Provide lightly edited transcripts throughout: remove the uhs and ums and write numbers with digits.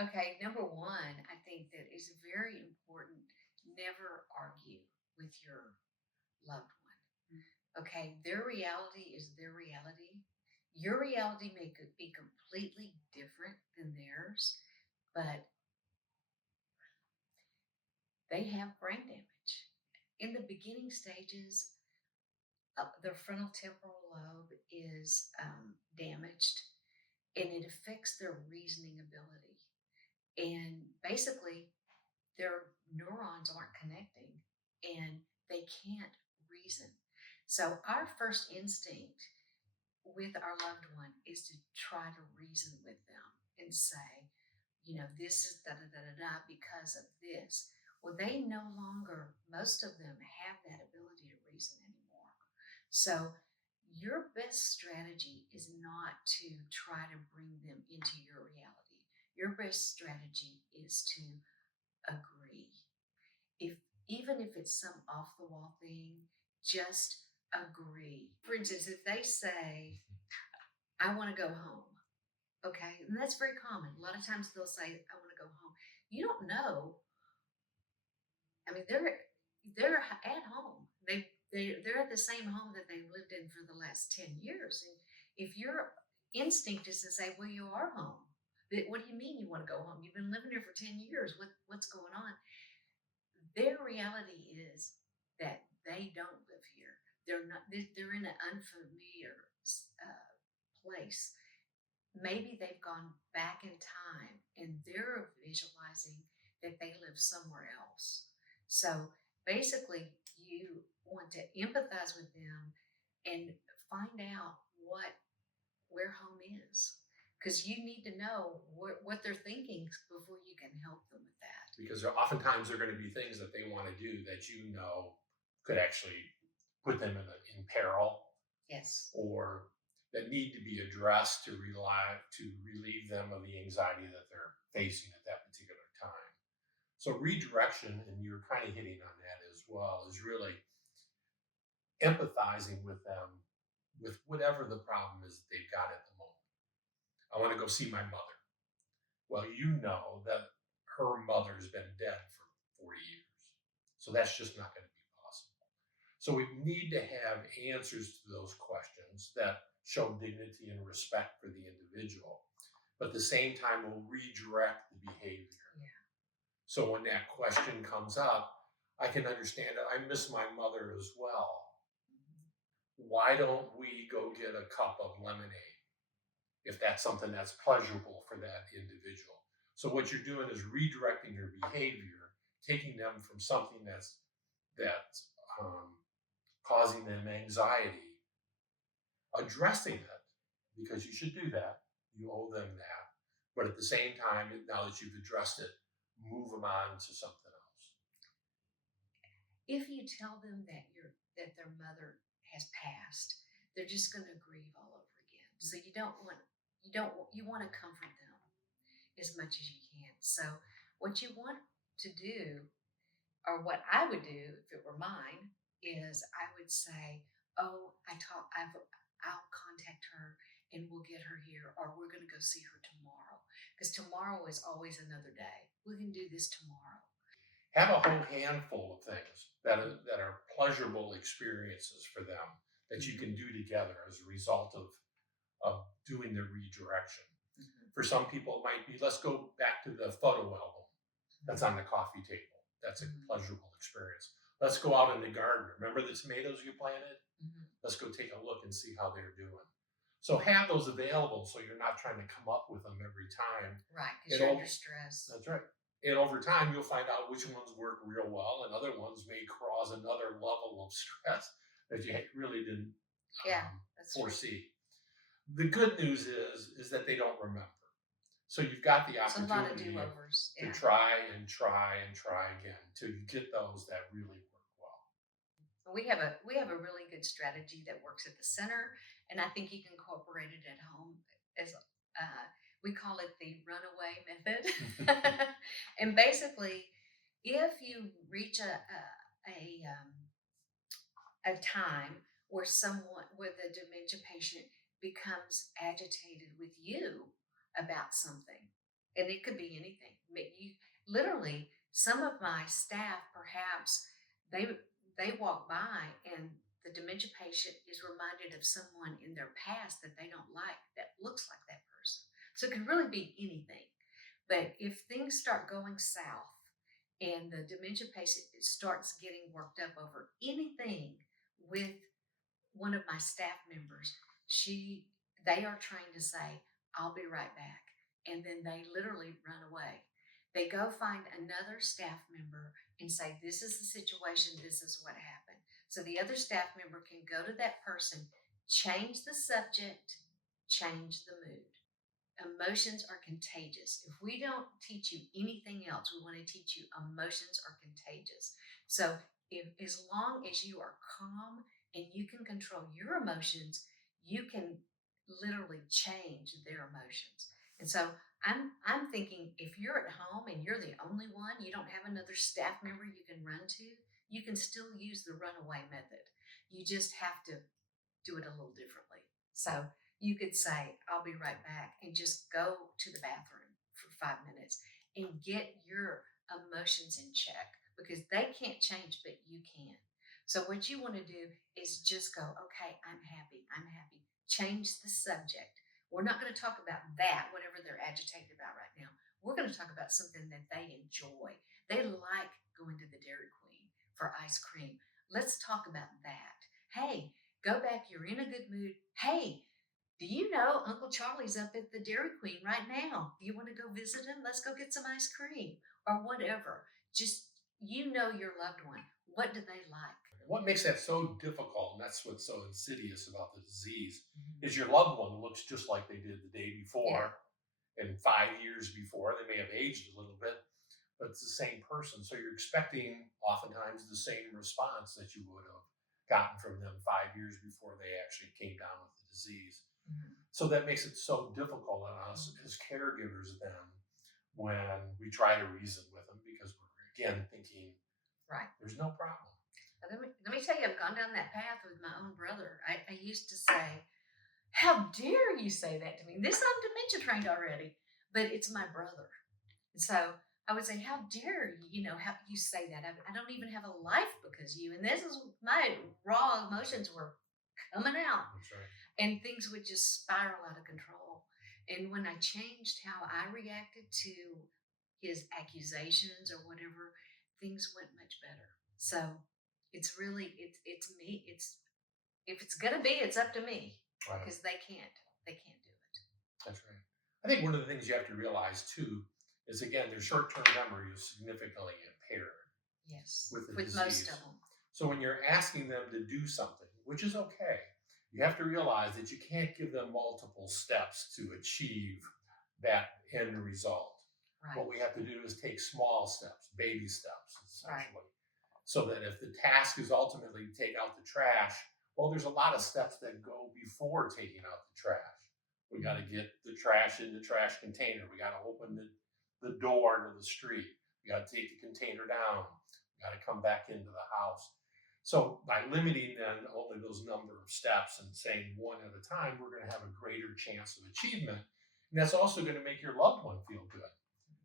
Okay, number one, I think that is very important. Never argue with your loved one. Okay, their reality is their reality. Your reality may could be completely different than theirs, but they have brain damage. In the beginning stages, their frontal temporal lobe is damaged and it affects their reasoning ability. And basically, their neurons aren't connecting and they can't reason. So, our first instinct with our loved one is to try to reason with them and say, this is da da da da da because of this. Well, they no longer, most of them have that ability to reason anymore. So, your best strategy is not to try to bring them into your reality. Your best strategy is to agree. If even if it's some off the wall thing, just agree. For instance, if they say, I want to go home, okay, and that's very common. A lot of times they'll say, I want to go home. You don't know. I mean, they're at home. They're at the same home that they've lived in for the last 10 years. And if your instinct is to say, well, you are home. What do you mean you want to go home? You've been living here for 10 years. What's going on? Their reality is that they don't live here. They're not. They're in an unfamiliar place. Maybe they've gone back in time and they're visualizing that they live somewhere else. So basically, you want to empathize with them and find out where home is, because you need to know what they're thinking before you can help them with that. Because oftentimes there are going to be things that they want to do that could actually put them in peril, Yes. or that need to be addressed to relieve them of the anxiety that they're facing at that particular time. So redirection, and you're kind of hitting on that as well, is really empathizing with them with whatever the problem is that they've got at the moment. I want to go see my mother. Well, you know that her mother's been dead for 40 years. So that's just not going to be possible. So we need to have answers to those questions that show dignity and respect for the individual, but at the same time will redirect the behavior. Yeah. So when that question comes up, I can understand it. I miss my mother as well. Why don't we go get a cup of lemonade if that's something that's pleasurable for that individual? So what you're doing is redirecting your behavior, taking them from something that's causing them anxiety, addressing it, because you should do that. You owe them that. But at the same time, now that you've addressed it, move them on to something else. If you tell them that their mother has passed, they're just going to grieve all over again. So you want to comfort them as much as you can. So what you want to do, or what I would do if it were mine, is I would say, "Oh, I'll contact her and we'll get her here, or we're going to go see her tomorrow, because tomorrow is always another day. We can do this tomorrow." Have a whole handful of things that are pleasurable experiences for them that you can do together as a result of doing the redirection. Mm-hmm. For some people, it might be, let's go back to the photo album that's on the coffee table. That's a pleasurable experience. Let's go out in the garden. Remember the tomatoes you planted? Mm-hmm. Let's go take a look and see how they're doing. So have those available so you're not trying to come up with them every time. Right, because you're under stress. That's right. And over time, you'll find out which ones work real well, and other ones may cause another level of stress that you really didn't foresee. True. The good news is that they don't remember. So you've got the opportunity to try and try and try again to get those that really work well. We have a really good strategy that works at the center, and I think you can incorporate it at home. As we call it the runaway method, and basically, if you reach a time where the dementia patient becomes agitated with you about something, And it could be anything. You literally, some of my staff, perhaps they they walk by and the dementia patient is reminded of someone in their past that they don't like that looks like that person. So it could really be anything. But if things start going south and the dementia patient starts getting worked up over anything with one of my staff members, she they are trained to say, "I'll be right back." And then they literally run away. They go find another staff member and say, "This is the situation, this is what happened." So the other staff member can go to that person, change the subject, change the mood. Emotions are contagious. If we don't teach you anything else, we want to teach you emotions are contagious. So, if as long as you are calm and you can control your emotions, you can literally change their emotions. And so, I'm thinking if you're at home and you're the only one, you don't have another staff member you can run to, you can still use the runaway method. You just have to do it a little differently. So you could say, "I'll be right back," and just go to the bathroom for 5 minutes and get your emotions in check because they can't change, but you can. So what you want to do is just go, "Okay, I'm happy. I'm happy." Change the subject. We're not going to talk about that, whatever they're agitated about right now. We're going to talk about something that they enjoy. They like going to the Dairy Queen for ice cream. Let's talk about that. Hey, go back. You're in a good mood. Hey, do you know Uncle Charlie's up at the Dairy Queen right now? Do you want to go visit him? Let's go get some ice cream or whatever. Just, your loved one. What do they like? What makes that so difficult, and that's what's so insidious about the disease, Mhm. is your loved one looks just like they did the day Yeah, before and 5 years before. They may have aged a little bit, but it's the same person. So you're expecting oftentimes the same response that you would have gotten from them 5 years before they actually came down with the disease. mhm, So that makes it so difficult on us as caregivers then when we try to reason with them because we're again thinking right. there's no problem. Let me tell you, I've gone down that path with my own brother. I used to say, "How dare you say that to me?" This I'm dementia trained already, but it's my brother. And so I would say, "How dare you, how you say that? I don't even have a life because you." And this is my raw emotions were coming out, That's right. and things would just spiral out of control. And when I changed how I reacted to his accusations or whatever, things went much better. So it's me. It's if it's gonna be, it's up to me Right. because they can't do it. That's right. I think one of the things you have to realize too is again their short-term memory is significantly impaired Yes, with the with most of disease. them. So when you're asking them to do something, which is okay, you have to realize that you can't give them multiple steps to achieve that end result. Right, What we have to do is take small steps, baby steps, right. essentially. So that if the task is ultimately to take out the trash, well, there's a lot of steps that go before taking out the trash. We got to get the trash in the trash container. We got to open the door to the street. We got to take the container down. We got to come back into the house. So by limiting then only those number of steps and saying one at a time, we're going to have a greater chance of achievement. And that's also going to make your loved one feel good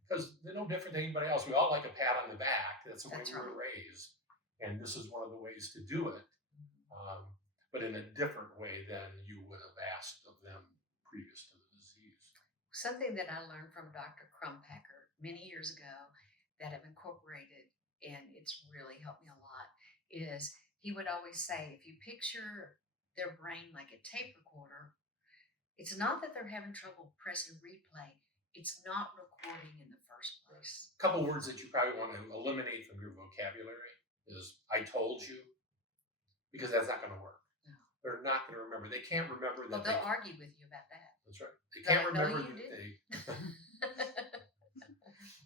because they're no different than anybody else. We all like a pat on the back. That's the way That's we right. were raised. And this is one of the ways to do it, but in a different way than you would have asked of them previous to the disease. Something that I learned from Dr. Crumpacker many years ago that I've incorporated, and it's really helped me a lot, is he would always say, if you picture their brain like a tape recorder, it's not that they're having trouble pressing replay, it's not recording in the first place. A couple words that you probably want to eliminate from your vocabulary is "I told you," because that's not going to work. No. They're not going to remember. They can't remember Well, that they. they'll argue with you about that. That's right. They can't They'll like, "No, remember you that didn't."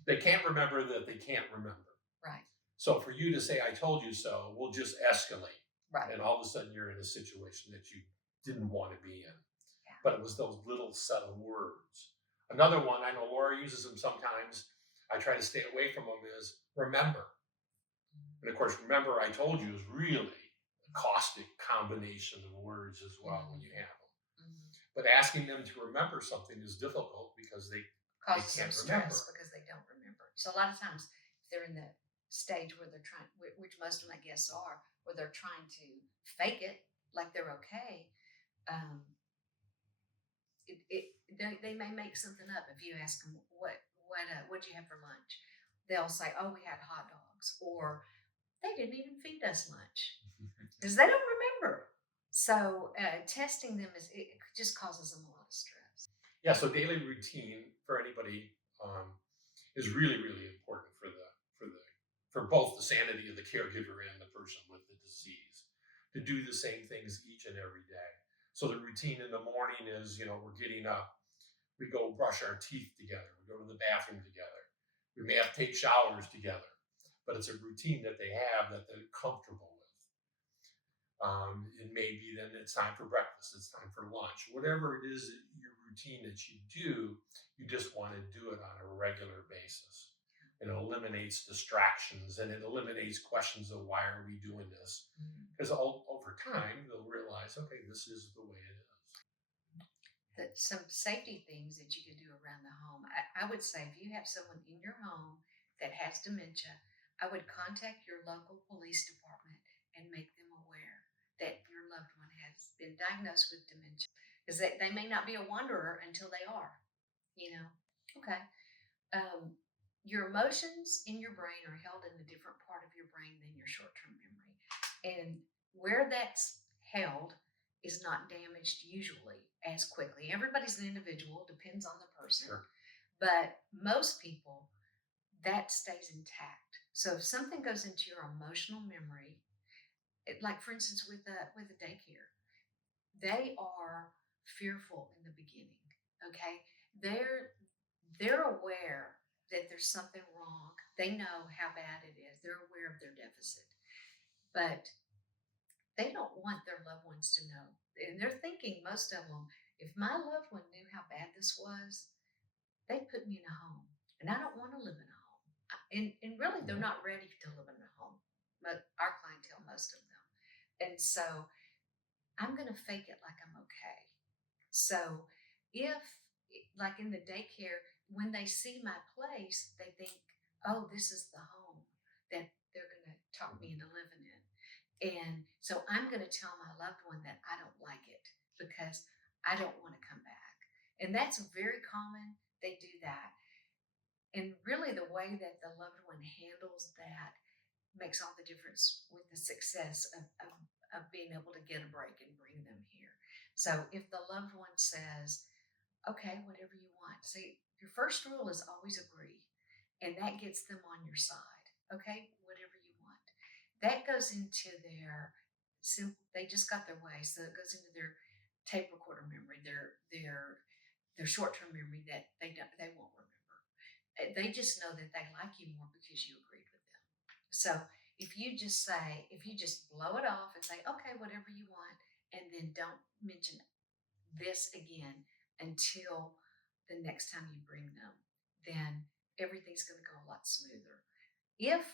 they. They can't remember that they can't remember. Right, So for you to say "I told you so" will just escalate, right. and all of a sudden you're in a situation that you didn't want to be in. Yeah. But it was those little subtle words. Another one I know Laura uses them sometimes. I try to stay away from them is "remember." And of course, "remember I told you" is really a caustic combination of words as well when you have them. Mhm. But asking them to remember something is difficult because they they causes them can't stress remember. because they don't remember. So a lot of times, if they're in the stage where they're trying, which most of my guests are, where they're trying to fake it like they're okay, um, they may make something up. If you ask them what'd you have for lunch, they'll say, oh, we had hot dogs, or they didn't even feed us lunch because they don't remember. So testing them it just causes them a lot of stress. Yeah, so daily routine for anybody um, is really, really important for the for both the sanity of the caregiver and the person with the disease to do the same things each and every day. So the routine in the morning is, we're getting up, we go brush our teeth together, we go to the bathroom together, we may have to take showers together, but it's a routine that they have that they're comfortable with. It may be then it's time for breakfast, it's time for lunch, whatever it is, your routine that you do, you just want to do it on a regular basis. And it eliminates distractions and it eliminates questions of why are we doing this? Because over time, they'll realize, okay, this is the way it is. Some safety things that you can do around the home. I would say if you have someone in your home that has dementia, I would contact your local police department and make them aware that your loved one has been diagnosed with dementia because they may not be a wanderer until they are, you know. Okay. Um, your emotions in your brain are held in a different part of your brain than your short term memory. And where that's held is not damaged usually as quickly. Everybody's an individual, depends on the person. Sure. But most people, that stays intact. So if something goes into your emotional memory, like for instance with a daycare, they are fearful in the beginning. Okay, they're aware that there's something wrong. They know how bad it is. They're aware of their deficit, but they don't want their loved ones to know. And they're thinking, most of them, if my loved one knew how bad this was, they'd put me in a home. And I don't want to live in a home. And really, they're not ready to live in a home. But our clientele, most of them. And so I'm going to fake it like I'm okay. So if, like in the daycare, when they see my place, they think, oh, this is the home that they're going to talk me into living in. And so I'm going to tell my loved one that I don't like it because I don't want to come back. And that's very common. They do that. And really, the way that the loved one handles that makes all the difference with the success of being able to get a break and bring them here. So if the loved one says, okay, whatever you want, see, your first rule is always agree. And that gets them on your side. Okay, whatever you want. That goes into their simple, they just got their way. So it goes into their tape recorder memory, their short term memory that they won't remember. They just know that they like you more because you agreed with them. So if you just blow it off and say, okay, whatever you want, and then don't mention this again until the next time you bring them, then everything's going to go a lot smoother. If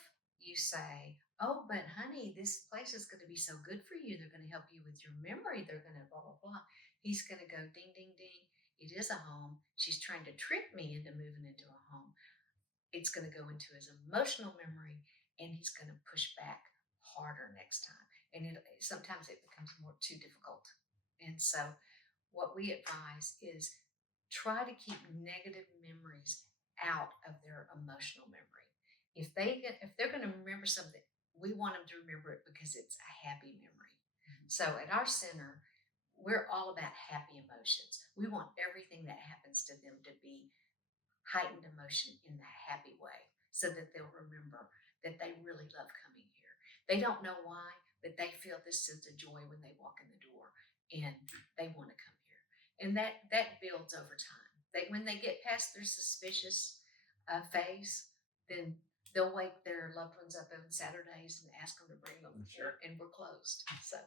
you say, oh, but honey, this place is going to be so good for you. They're going to help you with your memory. They're going to blah, blah, blah. He's going to go ding, ding, ding. It is a home. She's trying to trick me into moving into a home. It's going to go into his emotional memory and he's going to push back harder next time. And sometimes it becomes more too difficult. And so what we advise is try to keep negative memories out of their emotional memory. If they're going to remember something, we want them to remember it because it's a happy memory. So at our center, we're all about happy emotions. We want everything that happens to them to be heightened emotion in the happy way so that they'll remember that they really love coming here. They don't know why, but they feel this sense of joy when they walk in the door and they want to come here. And that builds over time. When they get past their suspicious phase, then they'll wake their loved ones up on Saturdays and ask them to bring them Sure. and we're closed. So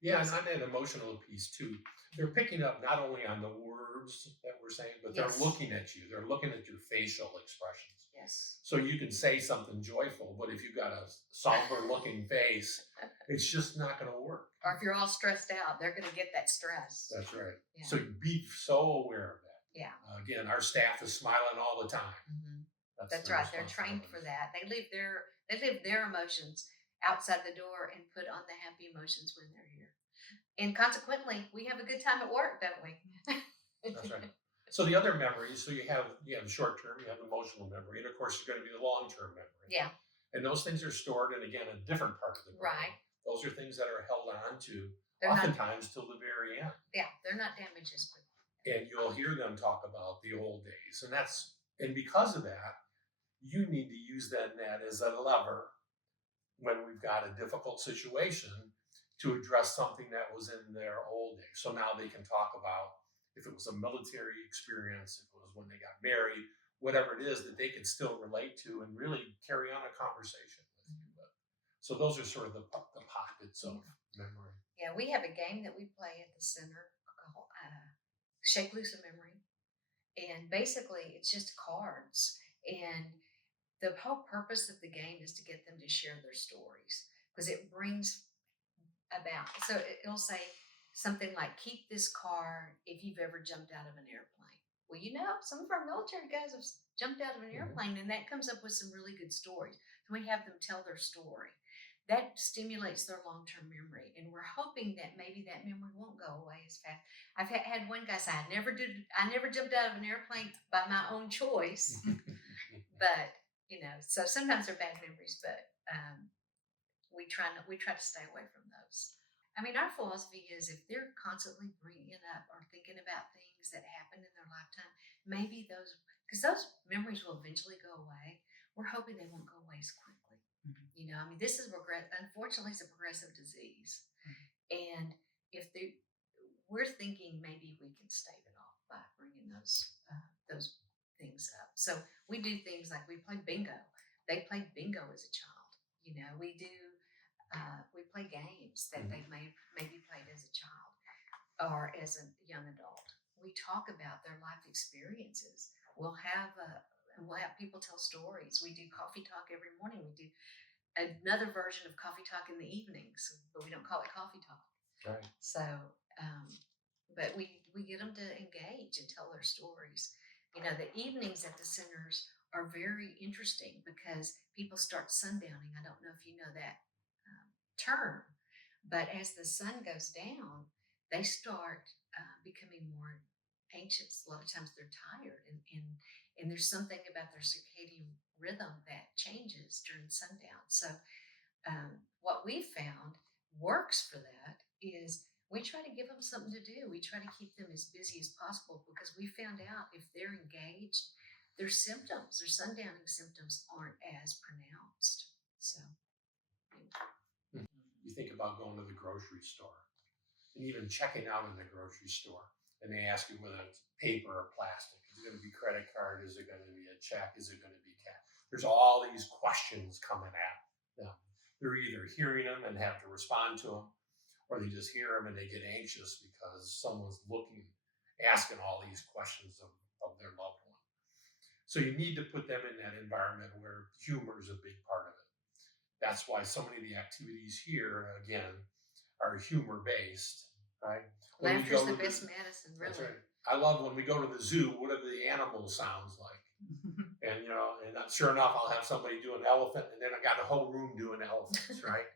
Yeah, and on that emotional piece too, they're picking up not only on the words that we're saying, but they're yes, looking at you. They're looking at your facial expressions. yes, So you can say something joyful, but if you've got a somber looking face, it's just not going to work. or if you're all stressed out, they're going to get that stress. That's right. Yeah. So be so aware of that. Yeah. Again, our staff is smiling all the time. Hmm. That's That's their right. They're trained for responsibility. that. They leave their emotions outside the door and put on the happy emotions when they're here. And consequently, we have a good time at work, don't we? That's right. So the other memories, so you have the short term, you have emotional memory, and of course you're going to be the long term memory. Yeah. And those things are stored in again a different part of the brain. Right. Those are things that are held on to They're not. oftentimes till the very end. Yeah. They're not damaged as quickly. And you'll hear them talk about the old days. And because of that, you need to use that as a lever when we've got a difficult situation to address something that was in their old days. So now they can talk about if it was a military experience, if it was when they got married, whatever it is that they can still relate to and really carry on a conversation with you. So those are sort of the pockets of memory. Yeah. We have a game that we play at the center called Shake Loose a Memory. And basically, it's just cards. And the whole purpose of the game is to get them to share their stories because it brings about. So it'll say something like, "Keep this card if you've ever jumped out of an airplane." Well, some of our military guys have jumped out of an Mhm. airplane, and that comes up with some really good stories. And we have them tell their story. That stimulates their long-term memory, and we're hoping that maybe that memory won't go away as fast. I've had one guy say, I never jumped out of an airplane by my own choice," but so sometimes they're bad memories, but we try to stay away from those. I mean, our philosophy is if they're constantly bringing up or thinking about things that happened in their lifetime, maybe because those memories will eventually go away. We're hoping they won't go away as quickly. I mean, this is unfortunately, it's a progressive disease, and if they, we're thinking maybe we can stave it off by bringing those things up. So we do things like we play bingo. They played bingo as a child. We play games that they Mhm. maybe played as a child or as a young adult. We talk about their life experiences. We'll have people tell stories. We do coffee talk every morning. We do another version of coffee talk in the evenings, but we don't call it coffee talk. Right. So, um, but we get them to engage and tell their stories. The evenings at the centers are very interesting because people start sundowning. I don't know if you know that term, but as the sun goes down, they start becoming more anxious. A lot of times they're tired, and there's something about their circadian rhythm that changes during sundown. So what we found works for that is we try to give them something to do. We try to keep them as busy as possible because we found out if they're engaged, their sundowning symptoms aren't as pronounced. So, You think about going to the grocery store and even checking out in the grocery store, and they ask you whether it's paper or plastic. Is it going to be credit card? Is it going to be a check? Is it going to be cash? There's all these questions coming at them. They're either hearing them and have to respond to them, or they just hear them and they get anxious because someone's asking all these questions of their loved one. So you need to put them in that environment where humor is a big part of it. That's why so many of the activities here, again, are humor based, right? When we laughter's go the to best medicine, that's really. right. I love when we go to the zoo. What do the animals sounds like? And sure enough, I'll have somebody do an elephant, and then I got a whole room doing elephants, right?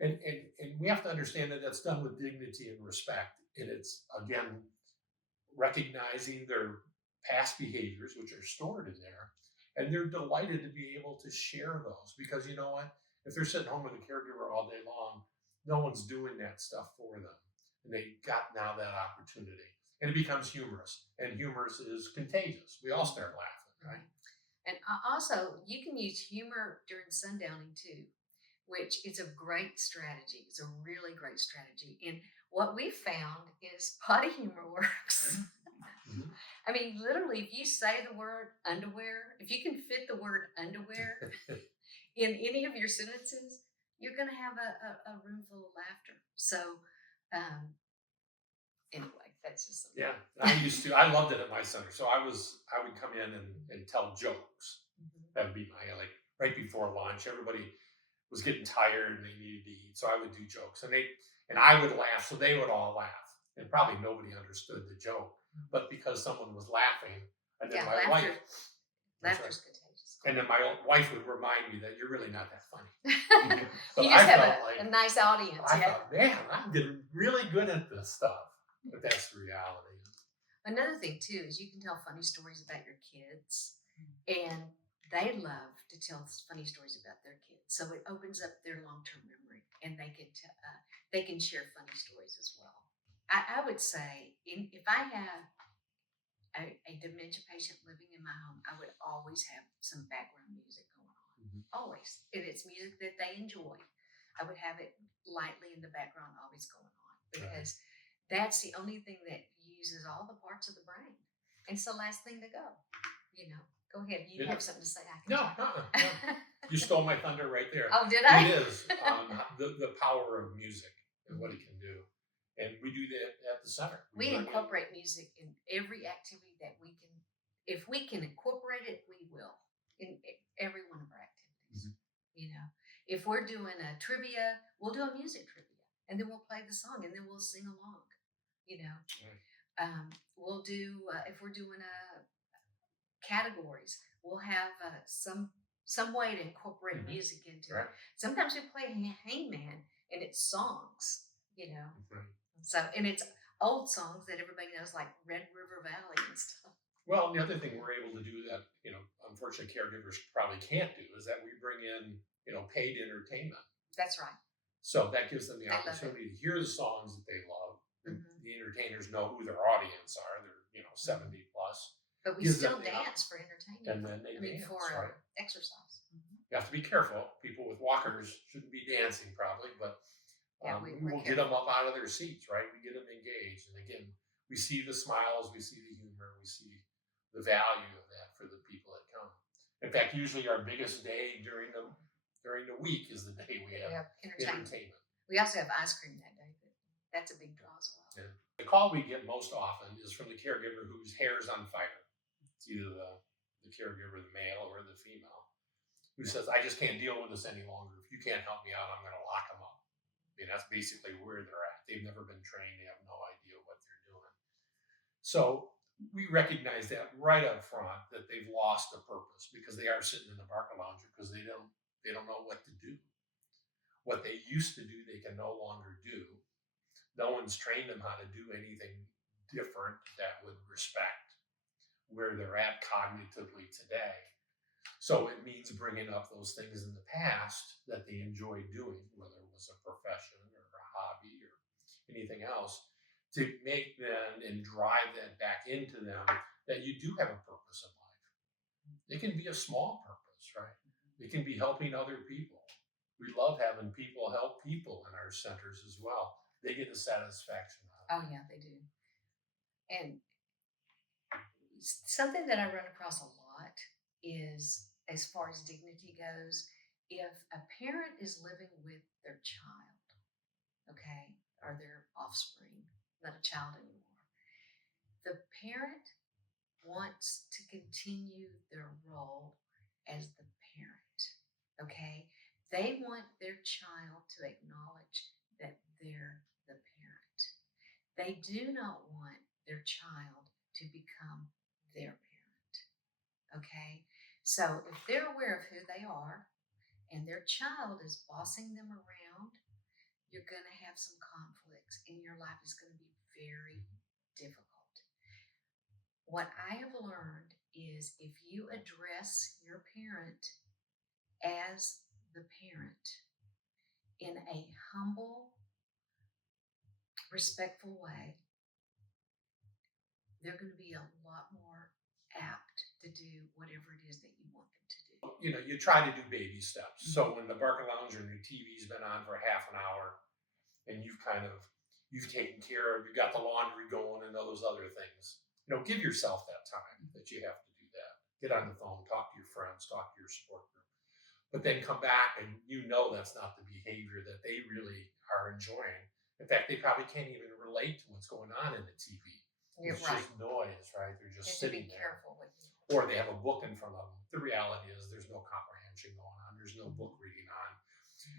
And we have to understand that that's done with dignity and respect, and it's again recognizing their past behaviors, which are stored in there, and they're delighted to be able to share those because you know what? If they're sitting home with a caregiver all day long, no one's doing that stuff for them, and they got now that opportunity, and it becomes humorous, and humorous is contagious. We all start laughing, right? And also, you can use humor during sundowning too, which is a great strategy. It's a really great strategy. And what we found is potty humor works. Mhm. I mean, literally, if you say the word underwear, if you can fit the word underwear in any of your sentences, you're going to have a room full of laughter. So, um, anyway, that's just Yeah, something. I loved it at my center. So I would come in and tell jokes. That would be my like right before lunch. Everybody was getting tired and they needed to eat, so I would do jokes, and I would laugh, so they would all laugh, and probably nobody understood the joke, but because someone was laughing, and then Yeah, my wife, that's right, laughter's contagious. and then my wife would remind me that you're really not that funny. But You I just have felt like, a nice audience. I Yeah. thought, man, I'm getting really good at this stuff. But that's the reality. Another thing too is you can tell funny stories about your kids, and they love to tell funny stories about their kids. So it opens up their long-term memory, and they can share funny stories as well. I would say if I have a dementia patient living in my home, I would always have some background music going on. Mhm. Always. If it's music that they enjoy, I would have it lightly in the background always going on because that's the only thing that uses all the parts of the brain. And it's the last thing to go. You know, go ahead. You Yeah. have something to say. I can No, talk. no. You stole my thunder right there. Oh, did I? It is the power of music and what it can do. And we do that at the center. We bring in- incorporate music in every activity that we can. If we can incorporate it, we will in every one of our activities. Mhm. You know, if we're doing a trivia, we'll do a music trivia, and then we'll play the song, and then we'll sing along. You know, we'll do if we're doing categories, we'll have some way to incorporate Mhm. music into Right. it. Sometimes we play Hangman, and it's songs. You know, Right. so, and it's old songs that everybody knows, like Red River Valley and stuff. Well, the other thing we're able to do that, unfortunately caregivers probably can't do is that we bring in, paid entertainment. That's right. So that gives them the They love it. opportunity to hear the songs that they love. Mhm. The entertainers know who their audience are. They're, 70 plus. But we Gives still them the dance for entertainment. And then they I mean, dance, for right? exercise. You have to be careful. People with walkers shouldn't be dancing probably, but Yeah, we we're will get them up out of their seats, right? We get them engaged. And again, we see the smiles, we see the humor, we see the value of that for the people that come. In fact, usually our biggest day during the week is the day we have entertainment. We also have ice cream that day, but that's a big draw as well. Yeah. The call we get most often is from the caregiver whose hair is on fire. It's either the caregiver, the male or the female, who says, I just can't deal with this any longer. If you can't help me out, I'm going to lock them up. I mean, that's basically where they're at. They've never been trained. They have no idea what they're doing. So we recognize that right up front that they've lost a purpose because they are sitting in the Barca Lounger because they don't know what to do. What they used to do, they can no longer do. No one's trained them how to do anything different that would respect where they're at cognitively today. So it means bringing up those things in the past that they enjoyed doing, whether it was a profession or a hobby or anything else, to make them and drive that back into them that you do have a purpose in life. It can be a small purpose, right? It can be helping other people. We love having people help people in our centers as well. They get a satisfaction out of it. Oh, yeah, they do. And something that I run across a lot is, as far as dignity goes, if a parent is living with their child, okay, or their offspring, not a child anymore, the parent wants to continue their role as the parent, okay? They want their child to acknowledge that they're the parent. They do not want their child to become their parent, okay? So if they're aware of who they are and their child is bossing them around, you're going to have some conflicts and your life is going to be very difficult. What I have learned is if you address your parent as the parent in a humble, respectful way, they're going to be a lot more apt to do whatever it is that you want them to do. You try to do baby steps. So when the Barca Lounger and the TV's been on for half an hour and you've taken care of, you got the laundry going and those other things, give yourself that time that you have to do that. Get on the phone, talk to your friends, talk to your support group, but then come back and that's not the behavior that they really are enjoying. In fact, they probably can't even relate to what's going on in the TV. It's right. just noise, right? They're just You have sitting to be there. careful with it. Or they have a book in front of them. The reality is there's no comprehension going on. There's no book reading on.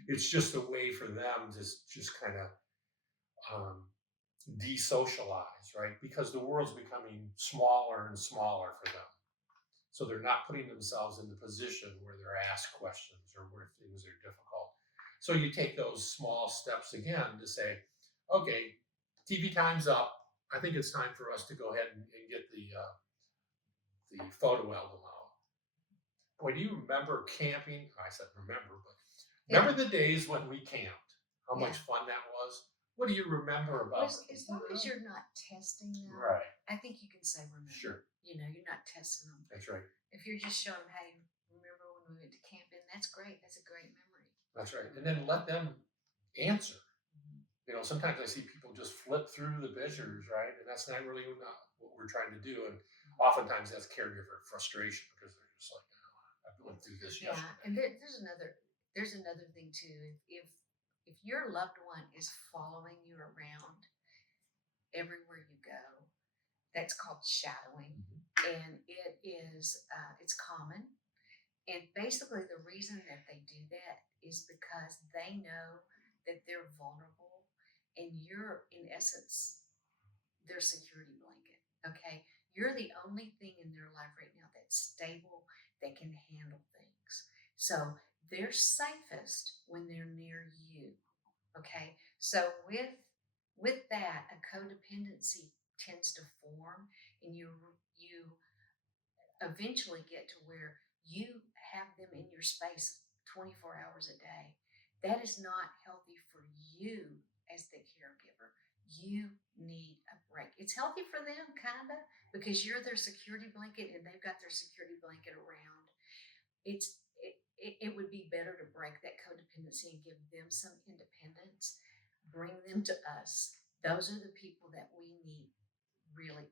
It's just a way for them to just kind of de-socialize, right? Because the world's becoming smaller and smaller for them. So they're not putting themselves in the position where they're asked questions or where things are difficult. So you take those small steps again to say, okay, TV time's up. I think it's time for us to go ahead and get the photo album out. Boy, do you remember camping? I said remember, but remember the days when we camped? How much fun that was? What do you remember about Well, as long as you're not testing them, Right. I think you can say remember. Sure. You know, you're not testing them. That's right. If you're just showing them, hey, remember when we went to camping? That's great. That's a great memory. That's right. And then let them answer. You know, sometimes I see people just flip through the pictures, right? And that's not really not what we're trying to do. And oftentimes that's caregiver frustration because they're just like, oh, I went through this Yeah, yesterday. and there's another thing too. If your loved one is following you around everywhere you go, that's called shadowing, and it's common. And basically, the reason that they do that is because they know that they're vulnerable, and you're in essence their security blanket. Okay, you're the only thing in their life right now that's stable, that can handle things. So they're safest when they're near you. Okay, so with that, a codependency tends to form, and you eventually get to where you have them in your space 24 hours a day. That is not healthy for you as the caregiver. You need a break. It's healthy for them, kind of, because you're their security blanket and they've got their security blanket around. It would be better to break that codependency and give them some independence, bring them to us. Those are the people that we need really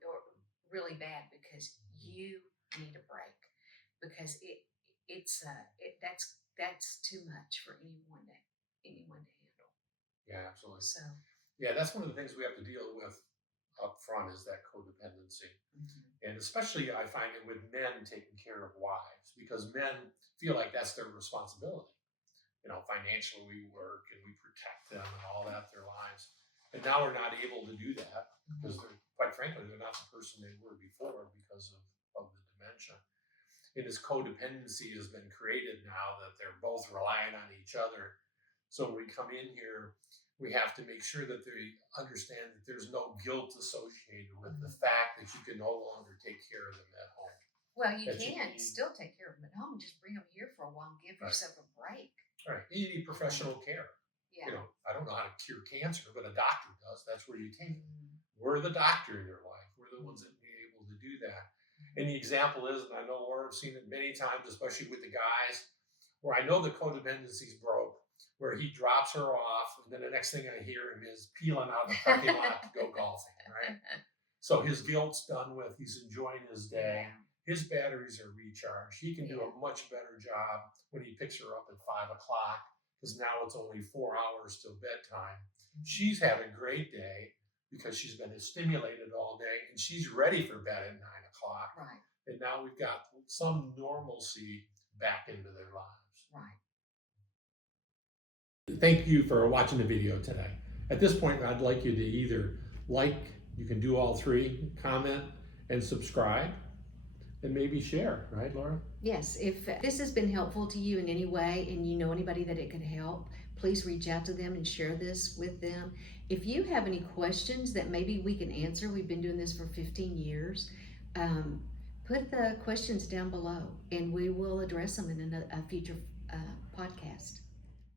bad, because you need a break, because that's too much for anyone to handle. Yeah, absolutely. So yeah, that's one of the things we have to deal with up front is that codependency. And especially I find it with men taking care of wives, because men feel like that's their responsibility. You know, financially we work and we protect them and all that their lives. And now we're not able to do that because they're, quite frankly, they're not the person they were before because of the dementia. And this codependency has been created now that they're both relying on each other. So when we come in here, we have to make sure that they understand that there's no guilt associated with the fact that you can no longer take care of them at home. Well, you can still take care of them at home. Just bring them here for a while and give yourself a break. Right. You need professional care. Yeah. You know, I don't know how to cure cancer, but a doctor does. That's where you take them. We're the doctor in your life. We're the ones that are able to do that. And the example is, and I know Laura, I've seen it many times, especially with the guys, where I know the codependency's broke, where he drops her off, and then the next thing I hear him is peeling out of the parking lot to go golfing, right? So his guilt's done with. He's enjoying his day. Yeah. His batteries are recharged. He can do a much better job when he picks her up at 5 o'clock, because now it's only 4 hours till bedtime. She's had a great day because she's been stimulated all day, and she's ready for bed at 9 o'clock. Right. And now we've got some normalcy back into their lives. Right. Thank you for watching the video today. At this point, I'd like you to either like, you can do all three, comment, and subscribe, and maybe share, right, Laura? Yes, if this has been helpful to you in any way and you know anybody that it could help, please reach out to them and share this with them. If you have any questions that maybe we can answer, we've been doing this for 15 years, put the questions down below and we will address them in a future podcast.